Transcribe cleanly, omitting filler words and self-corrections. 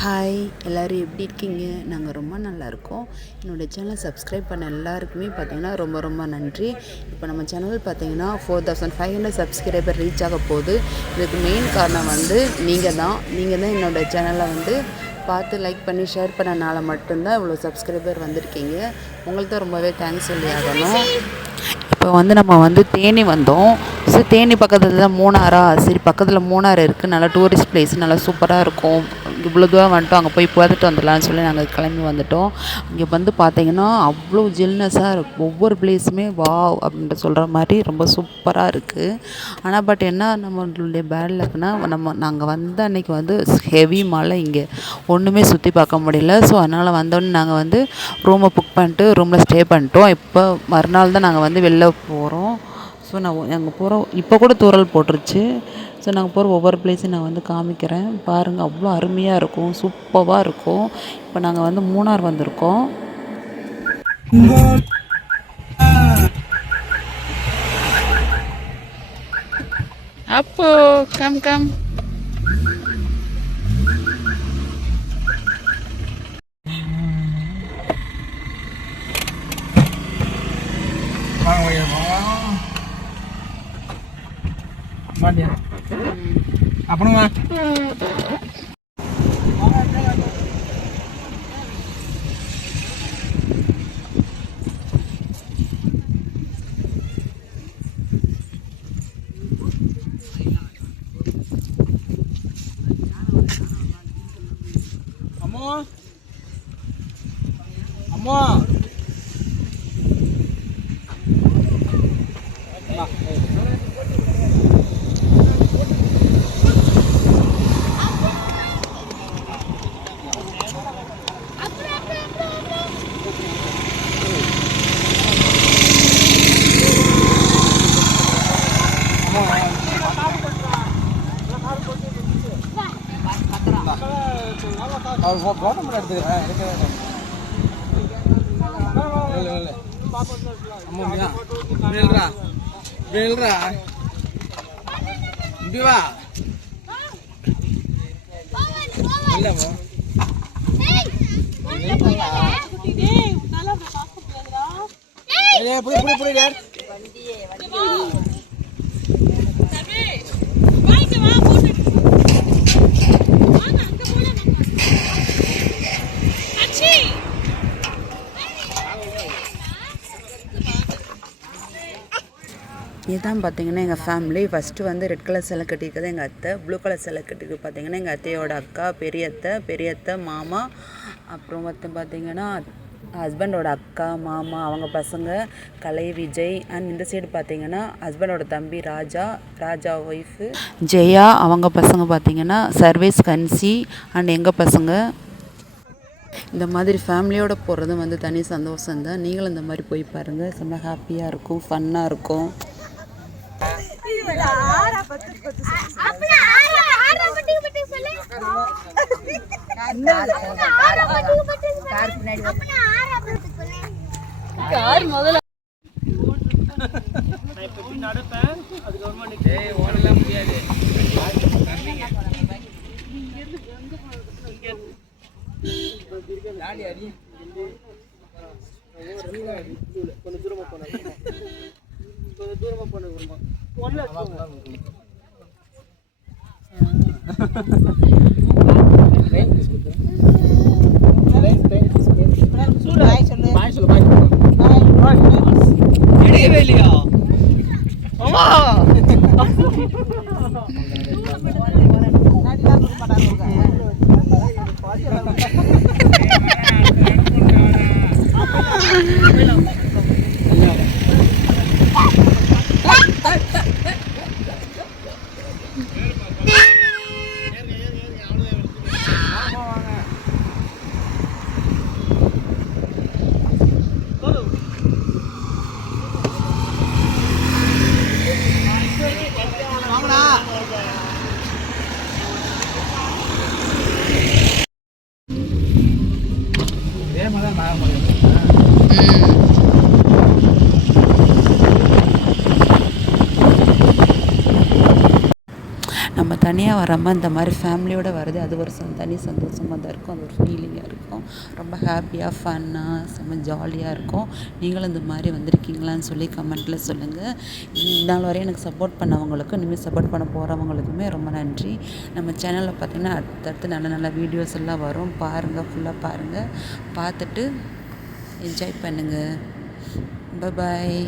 Hi எல்லோரும் எப்படி இருக்கீங்க? நாங்கள் ரொம்ப நல்லாயிருக்கோம். என்னோடய சேனலை சப்ஸ்கிரைப் பண்ண எல்லாருக்குமே பார்த்திங்கன்னா ரொம்ப ரொம்ப நன்றி. இப்போ நம்ம சேனல் பார்த்திங்கன்னா 4500 சப்ஸ்கிரைபர் ரீச் ஆக போகுது. இதுக்கு மெயின் காரணம் நீங்கள் தான் என்னோடய சேனலை பார்த்து லைக் பண்ணி ஷேர் பண்ணனால மட்டும்தான் இவ்வளோ சப்ஸ்கிரைபர் வந்திருக்கீங்க. உங்களுக்கு தான் ரொம்பவே தேங்க்ஸ் சொல்லி ஆகணும். இப்போ நம்ம தேனி வந்தோம். ஸோ தேனி பக்கத்தில் தான் மூணாறா, சரி பக்கத்தில் மூணாறு இருக்குது, நல்லா டூரிஸ்ட் பிளேஸ், நல்லா சூப்பராக இருக்கும். இவ்வளோ தூரம் வந்துட்டோம், அங்கே போய் பார்த்துட்டு வந்துடலான்னு சொல்லி நாங்கள் கிளம்பி வந்துட்டோம். இங்கே பார்த்திங்கன்னா அவ்வளோ ஜில்னஸாக இருக்கும். ஒவ்வொரு பிளேஸுமே வாவ் அப்படின்ட்டு சொல்கிற மாதிரி ரொம்ப சூப்பராக இருக்குது. ஆனால் பட் என்ன நம்மளுடைய பேட் லக்னா நாங்கள் வந்த அன்றைக்கி ஹெவி மழை, இங்கே ஒன்றுமே சுற்றி பார்க்க முடியல. ஸோ அதனால் வந்தோடனே நாங்கள் ரூமை புக் பண்ணிட்டு ரூமில் ஸ்டே பண்ணிட்டோம். இப்போ மறுநாள் தான் நாங்கள் வெளில போகிறோம். ஸோ நாங்கள் போகிறோம், இப்போ கூட தூறல் போட்டுருச்சு. ஸோ நாங்கள் போகிற ஒவ்வொரு பிளேஸையும் நான் காமிக்கிறேன் பாருங்கள். அவ்வளோ அருமையாக இருக்கும், சூப்பராக இருக்கும். இப்போ நாங்கள் மூணார் வந்திருக்கோம். அப்போ கம் கம் அப்புறமா அம்மா அம்மா போட்டோ எடுத்துக்கிறேன். இதுதான் பார்த்திங்கன்னா எங்கள் ஃபேமிலி. ஃபஸ்ட்டு ரெட் கலர் சேலை கட்டியிருக்கிறது எங்கள் அத்தை, ப்ளூ கலர் சேலை கட்டிருக்கு பார்த்திங்கன்னா எங்கள் அத்தையோட அக்கா, பெரியத்தை, மாமா, அப்புறம் பார்த்திங்கன்னா ஹஸ்பண்டோட அக்கா, மாமா, அவங்க பசங்க கலை, விஜய். அண்ட் இந்த சைடு பார்த்திங்கன்னா ஹஸ்பண்டோட தம்பி ராஜா ஒய்ஃபு ஜெயா, அவங்க பசங்க பார்த்திங்கன்னா சர்வேஸ், கன்சி அண்ட் எங்கள் பசங்க. இந்த மாதிரி ஃபேமிலியோடு போகிறது தனி சந்தோஷம்தான். நீங்களும் இந்த மாதிரி போய் பாருங்கள், செம்ம ஹாப்பியாக இருக்கும், ஃபன்னாக இருக்கும். கொஞ்சம் தூரமா போன இல்லையா தனியாக வராமல் இந்த மாதிரி ஃபேமிலியோடு வர்றது அது ஒரு தனி சந்தோஷமாக தான் இருக்கும். அது ஒரு ஃபீலிங்காக இருக்கும். ரொம்ப ஹாப்பியாக ஃபன்னாக செம்ம ஜாலியாக இருக்கும். நீங்களும் இந்த மாதிரி வந்திருக்கீங்களான்னு சொல்லி கமெண்ட்டில் சொல்லுங்கள். நாள் வரையும் எனக்கு சப்போர்ட் பண்ணவங்களுக்கும் இனிமேல் சப்போர்ட் பண்ண போகிறவங்களுக்குமே ரொம்ப நன்றி. நம்ம சேனலில் பார்த்திங்கன்னா அடுத்தடுத்து நல்ல நல்ல வீடியோஸ் எல்லாம் வரும். பாருங்கள், ஃபுல்லாக பாருங்கள். பார்த்துட்டு என்ஜாய் பண்ணுங்கள். பாய்.